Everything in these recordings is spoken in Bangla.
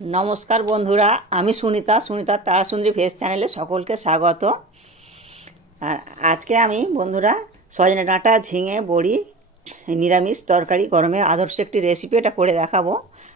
नमस्कार बंधुरा आमी सुनीता सुनीता तारासुंदरी भेज चैनले सकल के स्वागत। और आज के आमी बंधुरा सजने डाँटा झिंगे बड़ी निरामिष तरकारी गरमे आदर्श एक रेसिपि एटा करे देखाबो।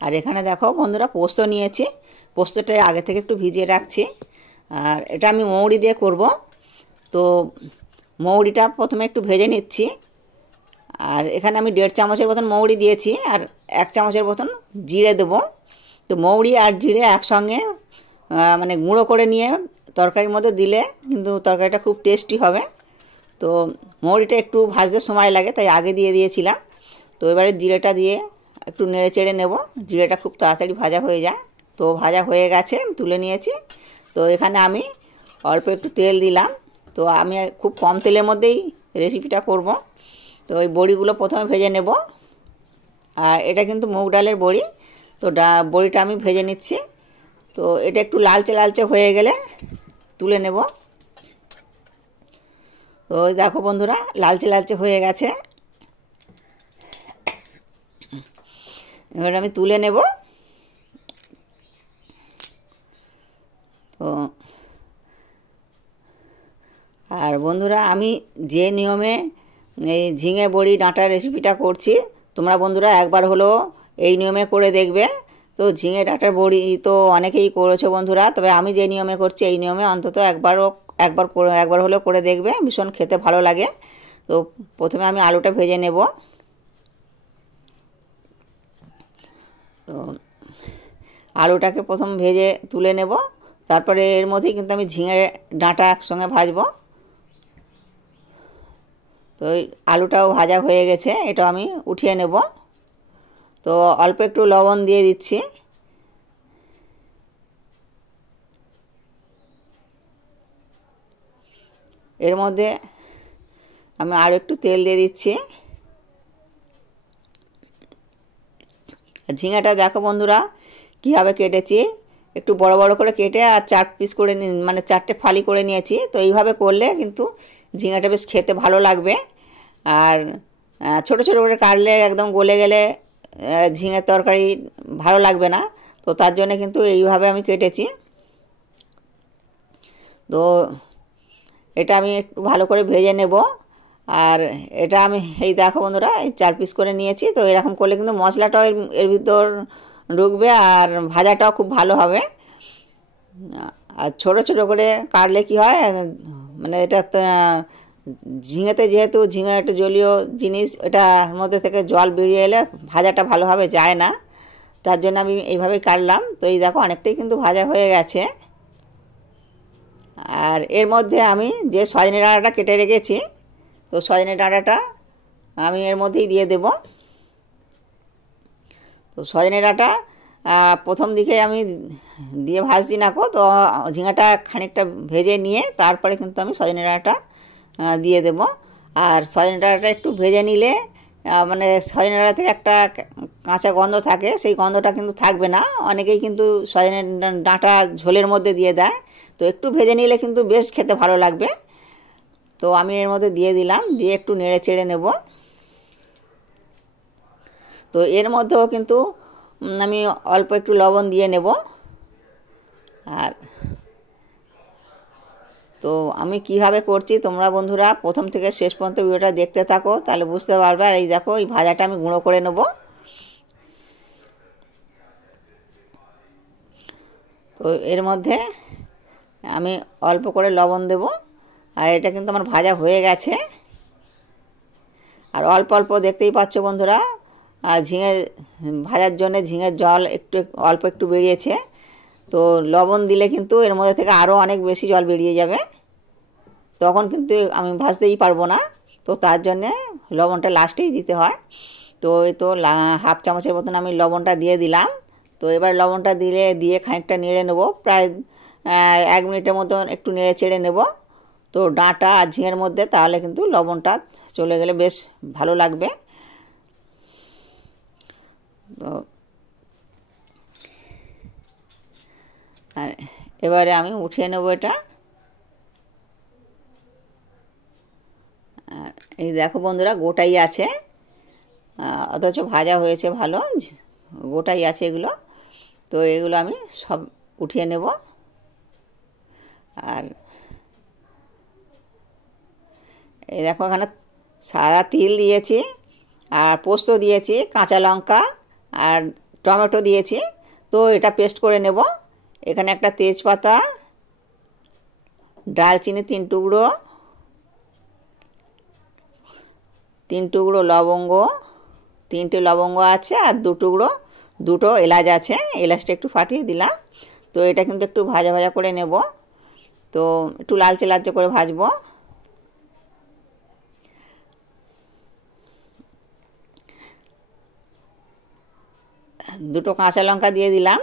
और एखाने देखो बंधुरा पोस्त निয়েছি, पोस्तटा आगे থেকে একটু ভিজিয়ে রাখছি। আর এটা আমি মৌরি দিয়ে করব। তো মৌরিটা প্রথমে একটু ভেজে নিচ্ছি। আর এখানে আমি 1.5 চামচের মতন মৌরি দিয়েছি আর 1 চামচের মতন জিরে দেব। তো মৌরি আর জিরে একসঙ্গে মানে গুঁড়ো করে নিয়ে তরকারির মধ্যে দিলে কিন্তু তরকারিটা খুব টেস্টি হবে। তো মৌরিটা একটু ভাজতে সময় লাগে তাই আগে দিয়ে দিয়েছিলাম। তো এবারে জিরেটা দিয়ে একটু নেড়ে চেড়ে নেব, জিরেটা খুব তাড়াতাড়ি ভাজা হয়ে যায়। তো ভাজা হয়ে গেছে, তুলে নিয়েছি। তো এখানে আমি অল্প একটু তেল দিলাম। তো আমি খুব কম তেলের মধ্যেই রেসিপিটা করব। তো এই বড়িগুলো প্রথমে ভেজে নেব। আর এটা কিন্তু মুগ ডালের বড়ি। তো বড়িটা আমি ভেজে নিচ্ছি। তো এটা একটু লালচে লালচে হয়ে গেলে তুলে নেব। তো দেখো বন্ধুরা লালচে লালচে হয়ে গেছে, এবার আমি তুলে নেব। তো আর বন্ধুরা আমি যে নিয়মে এই ঝিঙে বড়ি ডাঁটার রেসিপিটা করছি তোমরা বন্ধুরা একবার হলো এই নিয়মে করে দেখবে। তো ঝিঙে ডাঁটার বড়ি তো অনেকেই করেছো বন্ধুরা, তবে আমি যে নিয়মে করছি এই নিয়মে অন্তত একবার হলো করে দেখবে, ভীষণ খেতে ভালো লাগে। তো প্রথমে আমি আলুটা ভেজে নেব। তো আলুটাকে প্রথম ভেজে তুলে নেব, তারপরে এর মধ্যেই কিন্তু আমি ঝিঙে ডাঁটা একসঙ্গে ভাজবো। তো আলুটাও ভাজা হয়ে গেছে, এটা আমি উঠিয়ে নেব। তো অল্প একটু লবণ দিয়ে দিচ্ছি। এর মধ্যে আমি আরও একটু তেল দিয়ে দিচ্ছি। ঝিঙাটা দেখো বন্ধুরা কীভাবে কেটেছি, একটু বড় বড় করে কেটে আর 4 পিস করে মানে 4টে ফালি করে নিয়েছি। তো এইভাবে করলে কিন্তু ঝিঙাটা বেশ খেতে ভালো লাগবে। আর ছোট ছোট করে কাটলে একদম গলে গেলে ঝিঙের তরকারি ভালো লাগবে না। তো তার জন্য কিন্তু এইভাবে আমি কেটেছি। তো এটা আমি একটু ভালো করে ভেজে নেব। আর এটা আমি এই দেখো বন্ধুরা এই 4 পিস করে নিয়েছি। তো এরকম করলে কিন্তু মশলাটাও এর ভিতর ঢুকবে আর ভাজাটাও খুব ভালো হবে। আর ছোট ছোট করে কাটলে কি হয়, মানে এটা ঝিঙেতে যেহেতু ঝিঙে একটা জলীয় জিনিস, এটার মধ্যে থেকে জল বেরিয়ে এলে ভাজাটা ভালোভাবে যায় না। তার জন্য আমি এইভাবেই কাটলাম। তো এই দেখো অনেকটাই কিন্তু ভাজা হয়ে গেছে। আর এর মধ্যে আমি যে সজনে ডাঁটাটা কেটে রেখেছি, তো সজনে ডাঁটাটা আমি এর মধ্যেই দিয়ে দেব। তো সজনে ডাঁটা প্রথম দিকে আমি দিয়ে ভাজছি না কো, তো ঝিঙাটা খানিকটা ভেজে নিয়ে তারপরে কিন্তু আমি সজনে ডাঁটাটা দিয়ে দেব। আর সজনে ডাঁটাটা একটু ভেজে নিলে মানে সজনে ডাঁটা থেকে একটা কাঁচা গন্ধ থাকে, সেই গন্ধটা কিন্তু থাকবে না। অনেকেই কিন্তু সজনে ডাঁটা ঝোলের মধ্যে দিয়ে দেয়। তো একটু ভেজে নিলে কিন্তু বেশ খেতে ভালো লাগবে। তো আমি এর মধ্যে দিয়ে দিলাম, দিয়ে একটু নেড়ে চেড়ে নেব। তো এর মধ্যেও কিন্তু আমি অল্প একটু লবণ দিয়ে নেব। আর তো আমি কিভাবে করছি তোমরা বন্ধুরা প্রথম থেকে শেষ পর্যন্ত ভিডিওটা দেখতে থাকো, তাহলে বুঝতে পারবে। আর এই দেখো এই ভাজাটা আমি গুঁড়ো করে নেব। তো এর মধ্যে আমি অল্প করে লবণ দেব। আর এটা কিন্তু আমার ভাজা হয়ে গেছে। আর অল্প অল্প দেখতেই পাচ্ছ বন্ধুরা, আর ঝিঙে ভাজার জন্য ঝিঙের জল একটু অল্প একটু বেরিয়েছে। তো লবণ দিলে কিন্তু এর মধ্যে থেকে আরও অনেক বেশি জল বেরিয়ে যাবে, তখন কিন্তু আমি ভাজতেই পারবো না। তো তার জন্যে লবণটা লাস্টেই দিতে হয়। তো এই তো 1/2 চামচের মতন আমি লবণটা দিয়ে দিলাম। তো এবার লবণটা দিয়ে খানিকটা নেড়ে নেব, প্রায় 1 মিনিটের মতন একটু নেড়ে চেড়ে নেব। তো ডাঁটা আর ঝিঙের মধ্যে তাহলে কিন্তু লবণটা চলে গেলে বেশ ভালো লাগবে। তো আর এবারে আমি উঠিয়ে নেব এটা। আর এই দেখো বন্ধুরা গোটাই আছে, অথচ ভাজা হয়েছে ভালো, গোটাই আছে এগুলো। তো এগুলো আমি সব উঠিয়ে নেব। আর এই দেখো এখানে সাদা তিল দিয়েছি, আর পোস্ত দিয়েছি, কাঁচা লঙ্কা আর টমেটো দিয়েছি। তো এটা পেস্ট করে নেব। এখানে একটা তেজপাতা, ডালচিনি 3 টুকরো লবঙ্গ, 3টে লবঙ্গ আছে, আর দুটো এলাচ আছে। এলাচটা একটু ফাটিয়ে দিলাম। তো এটা কিন্তু একটু ভাজা ভাজা করে নেব। তো একটু লালচে লালচে করে ভাজবো। দুটো কাঁচা লঙ্কা দিয়ে দিলাম।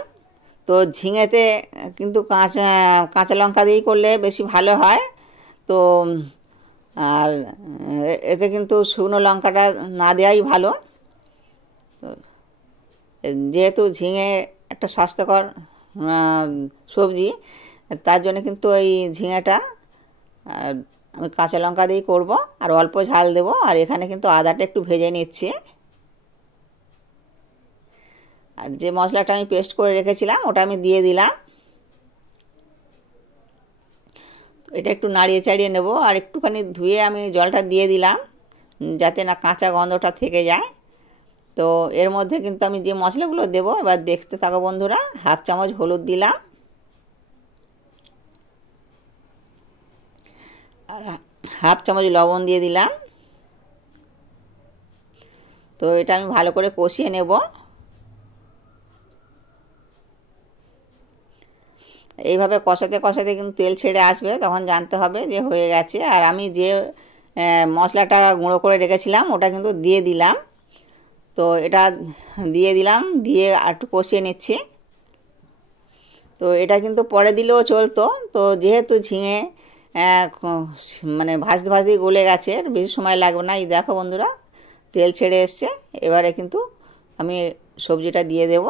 তো ঝিঙেতে কিন্তু কাঁচা লঙ্কা দিয়েই করলে বেশি ভালো হয়। তো আর এতে কিন্তু শুকনো লঙ্কাটা না দেওয়াই ভালো। তো যেহেতু ঝিঙে একটা স্বাস্থ্যকর সবজি, তার জন্য কিন্তু এই ঝিঙেটা আমি কাঁচা লঙ্কা দিয়েই করব, আর অল্প ঝাল দেব। আর এখানে কিন্তু আদাটা একটু ভেজে নিচ্ছি। আর যে মশলাটা আমি পেস্ট করে রেখেছিলাম ওটা আমি দিয়ে দিলাম। এটা একটু নাড়িয়ে চাড়িয়ে নেব, আর একটুখানি ধুয়ে আমি জলটা দিয়ে দিলাম যাতে না কাঁচা গন্ধটা থেকে যায়। তো এর মধ্যে কিন্তু আমি যে মশলাগুলো দেবো এবার দেখতে থাকো বন্ধুরা। 1/2 চামচ হলুদ দিলাম, আর 1/2 চামচ লবণ দিয়ে দিলাম। তো এটা আমি ভালো করে কষিয়ে নেব। এইভাবে কষাতে কষাতে কিন্তু তেল ছেড়ে আসবে, তখন জানতে হবে যে হয়ে গেছে। আর আমি যে মশলাটা গুঁড়ো করে রেখেছিলাম ওটা কিন্তু দিয়ে দিলাম। তো এটা দিয়ে দিলাম, দিয়ে একটু কষিয়ে নিচ্ছি। তো এটা কিন্তু পরে দিলেও চলতো। তো যেহেতু ঝিঙে মানে ভাজতে ভাজতেই গলে গেছে, বেশি সময় লাগবে না। এই দেখো বন্ধুরা, তেল ছেড়ে এসছে। এবারে কিন্তু আমি সবজিটা দিয়ে দেব।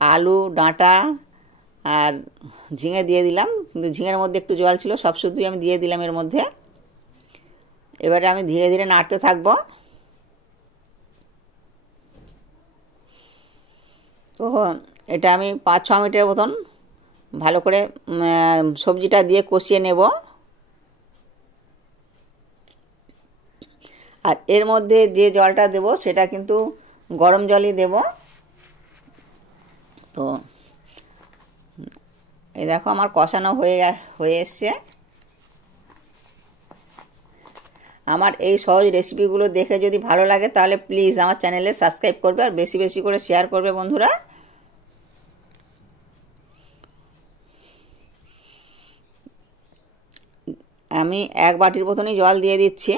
আলু ডাঁটা আর ঝিঙে দিয়ে দিলাম, কিন্তু ঝিঙের মধ্যে একটু জল ছিল, সব শুদ্ধই আমি দিয়ে দিলাম এর মধ্যে। এবারে আমি ধীরে ধীরে নাড়তে থাকবো। তো এটা আমি 5-6 মিনিটের মতন ভালো করে সবজিটা দিয়ে কষিয়ে নেব। আর এর মধ্যে যে জলটা দেব সেটা কিন্তু গরম জলই দেব। তো এই দেখো আমার কষানো হয়ে এসছে। আমার এই সহজ রেসিপিগুলো দেখে যদি ভালো লাগে তাহলে প্লিজ আমার চ্যানেলে সাবস্ক্রাইব করবে, আর বেশি বেশি করে শেয়ার করবে বন্ধুরা। আমি 1 বাটির মতনই জল দিয়ে দিচ্ছি।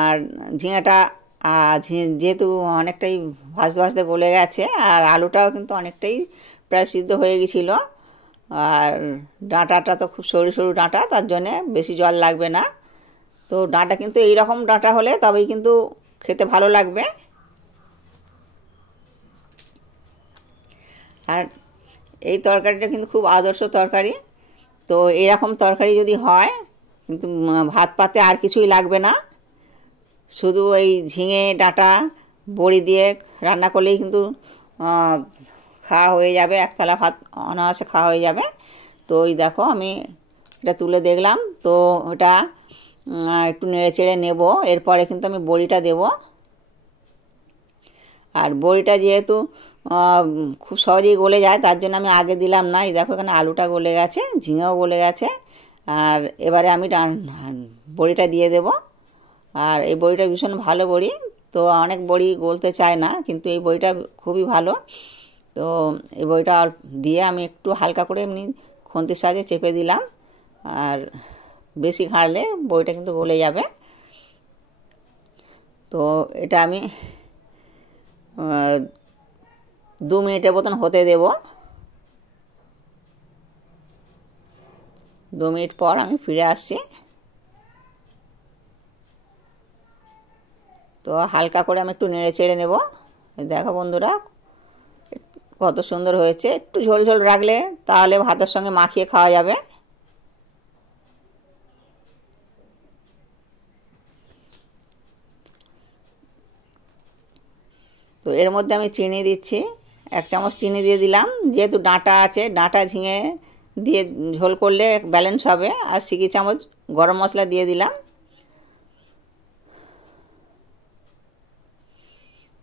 আর ঝিঙেটা যেহেতু অনেকটাই ভাজতে ভাজতে গলে গেছে, আর আলুটাও কিন্তু অনেকটাই প্রায় সিদ্ধ হয়ে গেছিলো। আর ডাঁটাটা তো খুব সরু সরু ডাঁটা, তার জন্যে বেশি জল লাগবে না। তো ডাঁটা কিন্তু এই রকম ডাঁটা হলে তবেই কিন্তু খেতে ভালো লাগবে। আর এই তরকারিটা কিন্তু খুব আদর্শ তরকারি। তো এরকম তরকারি যদি হয় কিন্তু ভাত পাতে আর কিছুই লাগবে না। শুধু এই ঝিঙে ডাঁটা বড়ি দিয়ে রান্না করলেই কিন্তু খাওয়া হয়ে যাবে, 1 থালা ভাত অনায়াসে খাওয়া হয়ে যাবে। তো ওই দেখো আমি এটা তুলে দেখলাম। তো ওটা একটু নেড়ে চেড়ে নেব। এরপরে কিন্তু আমি বড়িটা দেব। আর বড়িটা যেহেতু খুব সহজেই গলে যায়, তার জন্য আমি আগে দিলাম না। এই দেখো এখানে আলুটা গলে গেছে, ঝিঙেও গলে গেছে। আর এবারে আমি বড়িটা দিয়ে দেব। আর এই বড়িটা ভীষণ ভালো বড়ি। তো অনেক বড়ি গলতে চায় না, কিন্তু এই বড়িটা খুবই ভালো। তো এই বড়িটা দিয়ে আমি একটু হালকা করে এমনি খুন্তির সাহায্যে চেপে দিলাম। আর বেশি ঘাঁটলে বড়িটা কিন্তু গলে যাবে। তো এটা আমি 2 মিনিটের মতন হতে দেব। 2 মিনিট পর আমি ফিরে আসছি। তো হালকা করে আমি একটু নেড়ে চেড়ে নেব। দেখো বন্ধুরা কত সুন্দর হয়েছে। একটু ঝোল ঝোল রাখলে তাহলে ভাতের সঙ্গে মাখিয়ে খাওয়া যাবে। তো এর মধ্যে আমি চিনি দিচ্ছি 1 চামচ চিনি দিয়ে দিলাম। যেহেতু ডাঁটা আছে, ডাঁটা ঝিঙে দিয়ে ঝোল করলে ব্যালেন্স হবে। আর 1 চামচ গরম মশলা দিয়ে দিলাম।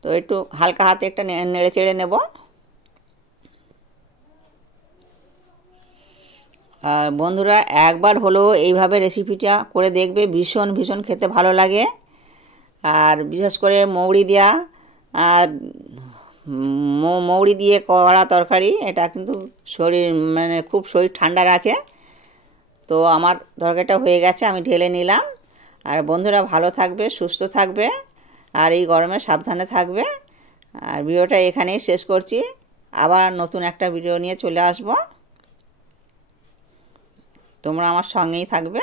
তো একটু হালকা হাতে একটা নেড়ে চেড়ে নেব। আর বন্ধুরা একবার হলেও এইভাবে রেসিপিটা করে দেখবে, ভীষণ ভীষণ খেতে ভালো লাগে। আর বিশেষ করে মৌরি দেওয়া আর মৌরি দিয়ে করা তরকারি, এটা কিন্তু শরীর মানে খুব শরীর ঠান্ডা রাখে। তো আমার তরকারিটা হয়ে গেছে, আমি ঢেলে নিলাম। আর বন্ধুরা ভালো থাকবে, সুস্থ থাকবে, আর এই গরমে সাবধানে থাকবে। আর ভিডিওটা এখানেই শেষ করছি। আবার নতুন একটা ভিডিও নিয়ে চলে আসব। তোমরা আমার সঙ্গেই থাকবে।